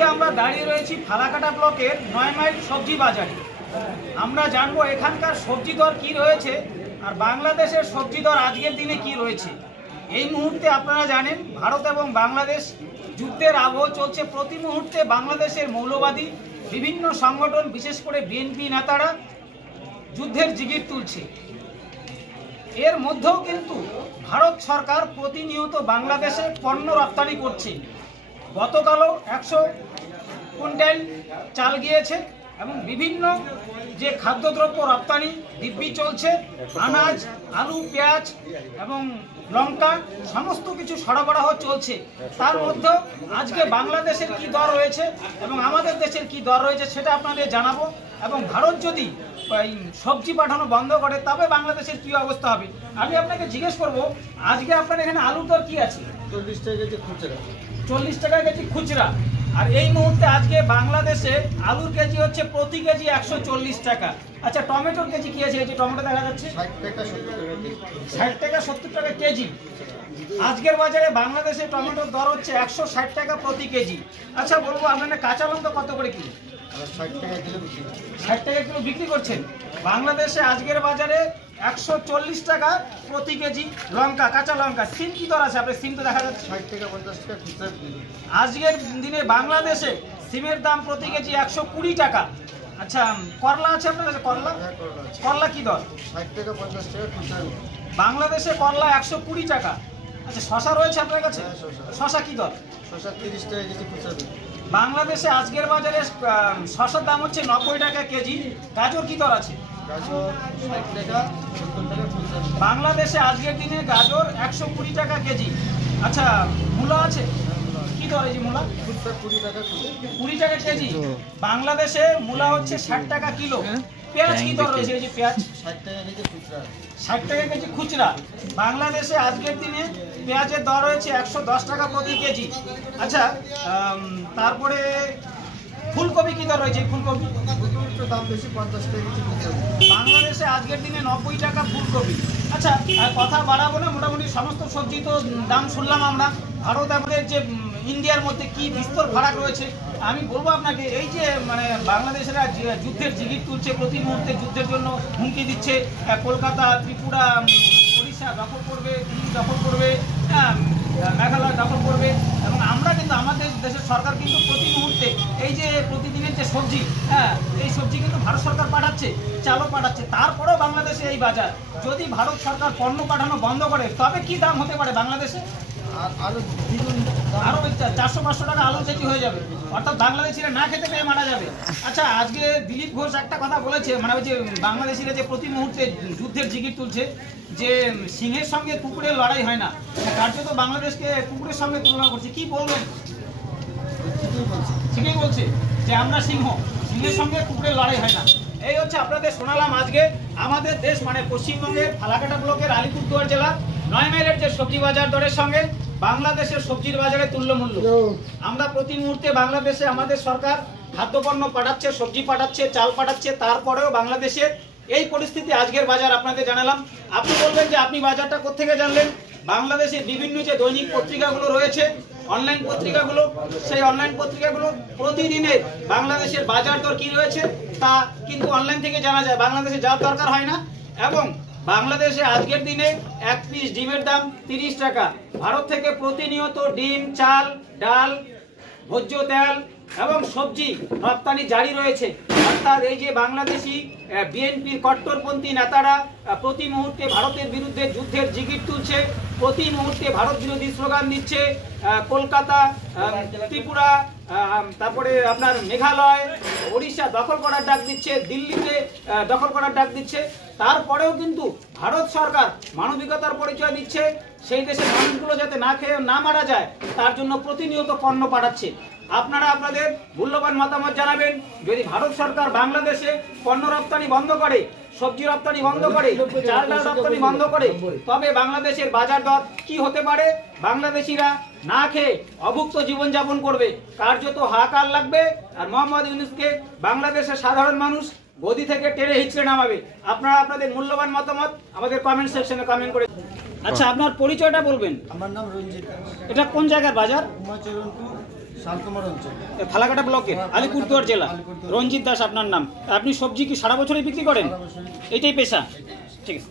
মুহূর্তে আমরা দাঁড়িয়ে রয়েছি ফালাকাটা ব্লকের 9 মাইল সবজি বাজারে। আমরা জানবো এখানকার সবজি দর কি রয়েছে আর বাংলাদেশের সবজি দর আজকের দিনে কি রয়েছে। এই মুহূর্তে আপনারা জানেন ভারত এবং বাংলাদেশ যুদ্ধের আবহ চলছে। প্রতি মুহূর্তে বাংলাদেশের মৌলবাদী বিভিন্ন সংগঠন বিশেষ করে বিএনপি নেতারা যুদ্ধের জিগির তুলছে। এর মধ্যেও কিন্তু ভারত সরকার প্রতিনিয়ত বাংলাদেশে পণ্য রপ্তানি করছে। গতকালও 100 কুইন্টাল চাল গিয়েছে এবং বিভিন্ন যে খাদ্যদ্রব্য রপ্তানি দিব্যি চলছে। আনাজ, আলু, পেঁয়াজ এবং লঙ্কা সমস্ত কিছু সরবরাহ চলছে। তার মধ্যেও আজকে বাংলাদেশের কি দর রয়েছে এবং আমাদের দেশের কি দর রয়েছে সেটা আপনাদের জানাবো। এবং ভারত যদি সবজি পাঠানো বন্ধ করে তবে বাংলাদেশের কি অবস্থা হবে। আমি আপনাকে জিজ্ঞেস করব, আজকে আপনার এখানে আলুর দর কি আছে? 40 টাকা কেজি খুচরা। 40 টাকা কেজি খুচরা। আর এই মুহূর্তে আজকে বাংলাদেশে আলুর কেজি হচ্ছে প্রতি কেজি 140 টাকা। আচ্ছা, টমেটোর কেজি কি আছে? এই যে টমেটো দেখা যাচ্ছে 60 টাকা 70 টাকা কেজি। 60 টাকা 70 টাকা কেজি। আজকের বাজারে বাংলাদেশে টমেটোর দর হচ্ছে 160 টাকা প্রতি কেজি। আচ্ছা বলবো, আপনার কাঁচা লঙ্কা কত করে কিলো? 60 টাকা কিলো বিক্রি। 60 টাকা কিলো বিক্রি করছেন। বাংলাদেশে আজকের বাজারে 140 টাকা প্রতি কেজি লঙ্কা, কাঁচা লঙ্কা। সিম কি দর আছে? আপনার সিম তো দেখা যাচ্ছে 60 টাকা 50 টাকা খুচরা কিলো। আজকের দিনে বাংলাদেশে সিমের দাম প্রতি কেজি 120 টাকা। আচ্ছা, করলা আছে আপনার কাছে? করলা করলা কি দর? 60 টাকা 50 টাকা খুচরা। বাংলাদেশে করলা 120 টাকা। আচ্ছা, শশা রয়েছে আপনার কাছে? শশা কি দর? শসা 30 টাকা কেজি খুচরা। বাংলাদেশে আজকের বাজারে শশার দাম হচ্ছে 90 টাকা কেজি। গাজর কি দর আছে? গাজর 60 টাকা 70 টাকা খুচরা। বাংলাদেশে আজকের দিনে গাজর 120 টাকা কেজি। আচ্ছা, মূলা আছে কি দর? এই যে মূলা খুচরা 20 টাকা কিলো। 20 টাকা কেজি। বাংলাদেশে মূলা হচ্ছে 60 টাকা কিলো। পেঁয়াজ কি দর রয়েছে? এই যে পেঁয়াজ 60 টাকা কেজি খুচরা। 60 টাকা কেজি খুচরা। বাংলাদেশে আজকের দিনে পেঁয়াজের দর রয়েছে 110 টাকা প্রতি কেজি। আচ্ছা, তারপরে ফুলকপি কি দর রয়েছে? ফুলকপি একটু দাম বেশি, 50 টাকা কেজি খুচরা। বাংলাদেশে আজকের দিনে 90 টাকা ফুলকপি। আচ্ছা, কথা বাড়াবো না, মোটামুটি সমস্ত সবজি তো দাম শুনলাম আমরা। ভারত আমাদের যে ইন্ডিয়ার মধ্যে কি বিস্তর ফারাক রয়েছে। আমি বলবো আপনাকে, এই যে বাংলাদেশেরা যুদ্ধের জিগির তুলছে, প্রতি মুহূর্তে যুদ্ধের জন্য হুমকি দিচ্ছে। কলকাতা, ত্রিপুরা, ওড়িশা দখল করবে, দিল্লি দখল করবে, মেঘালয় দখল করবে। এবং আমরা কিন্তু আমাদের দেশের সরকার কিন্তু প্রতি মুহূর্তে এই যে প্রতিদিনের যে সবজি, এই সবজি কিন্তু ভারত সরকার পাঠাচ্ছে, চালও পাঠাচ্ছে। তারপরেও বাংলাদেশে এই বাজার। যদি ভারত সরকার পণ্য পাঠানো বন্ধ করে তবে কি দাম হতে পারে বাংলাদেশে? আরো দ্বিগুণ, আরো 400-500 টাকা আলু কেজি হয়ে যাবে। অর্থাৎ বাংলাদেশিরা না খেতে পেয়ে মারা যাবে। আচ্ছা, আজকে দিলীপ ঘোষ একটা কথা বলেছে, মানে ওই যে বাংলাদেশিরা যে প্রতি মুহূর্তে যুদ্ধের জিগির তুলছে যে সিংহের সঙ্গে কুকুরের লড়াই হয় না, কার্যত বাংলাদেশকে কুকুরের সঙ্গে তুলনা করছে। কি বলবেন? ঠিকই বলছে যে আমরা সিংহের সঙ্গে কুকুরের লড়াই হয় না। এই হচ্ছে আপনাদের শোনালাম আজকে আমাদের দেশ মানে পশ্চিমবঙ্গের ফালাকাটা ব্লকের আলিপুরদুয়ার জেলা 9 মাইলের যে সবজি বাজার দরের সঙ্গে বাংলাদেশের সবজির বাজারে তুল্যমূল্য। আমরা প্রতি মুহূর্তে বাংলাদেশে আমাদের সরকার খাদ্যপণ্য পাঠাচ্ছে, সবজি পাঠাচ্ছে, চাল পাঠাচ্ছে। তারপরেও বাংলাদেশের এই পরিস্থিতি আজকের বাজার আপনাদের জানালাম। আপনি বলবেন যে আপনি বাজারটা কোত্থেকে জানলেন? বাংলাদেশের বিভিন্ন যে দৈনিক পত্রিকাগুলো রয়েছে, অনলাইন পত্রিকাগুলো, সেই অনলাইন পত্রিকাগুলো প্রতিদিনের বাংলাদেশের বাজার দর কি রয়েছে তা কিন্তু অনলাইন থেকে জানা যায়। বাংলাদেশে যাওয়ার দরকার হয় না। এবং বাংলাদেশে আজকের দিনে 1 পিস ডিমের দাম 30 টাকা। ভারত থেকে প্রতিনিয়ত ডিম, চাল, ডাল, ভোজ্য তেল এবং সবজি রপ্তানি জারি রয়েছে। অর্থাৎ এই যে বাংলাদেশি বিএনপির কট্টরপন্থী নেতারা প্রতি মুহূর্তে ভারতের বিরুদ্ধে যুদ্ধের জিগির তুলছে, প্রতি মুহূর্তে ভারত বিরোধী স্লোগান দিচ্ছে। কলকাতা, ত্রিপুরা, তারপরে আপনার মেঘালয়, ওড়িশা দখল করার ডাক দিচ্ছে, দিল্লিতে দখল করার ডাক দিচ্ছে। তারপরেও কিন্তু ভারত সরকার মানবিকতার পরিচয় দিচ্ছে, সেই দেশের মানুষগুলো যাতে না খেয়ে না মারা যায় তার জন্য প্রতিনিয়ত পণ্য পাঠাচ্ছে। আপনারা আপনাদের মূল্যবান মতামত জানাবেন। যদি ভারত সরকার বাংলাদেশে পণ্য রপ্তানি বন্ধ করে, সবজি রপ্তানি বন্ধ করে, চাল ডাল রপ্তানি বন্ধ করে, তবে বাংলাদেশের বাজার দর কি হতে পারে? বাংলাদেশিরা না খেয়ে অভুক্ত জীবনযাপন করবে, কার্যত হাহাকার লাগবে। আর মোহাম্মদ ইউনূসকে বাংলাদেশের সাধারণ মানুষ গদি থেকে টেনে হিচড়ে নামাবে। আপনারা আপনাদের মূল্যবান মতামত আমাদের কমেন্ট সেকশনে কমেন্ট করে। আচ্ছা, আপনার পরিচয়টা বলবেন? আমার নাম রঞ্জিত। এটা কোন জায়গার বাজার? উমাচরণপুর শালকুমার অঞ্চল। ফালাকাটা ব্লকের আলিপুরদুয়ার জেলা। আলিপুরদুয়ার। রঞ্জিত দাস আপনার নাম। আপনি সবজি কি সারা বছরই বিক্রি করেন? সারা বছরই। এটাই পেশা? ঠিক আছে।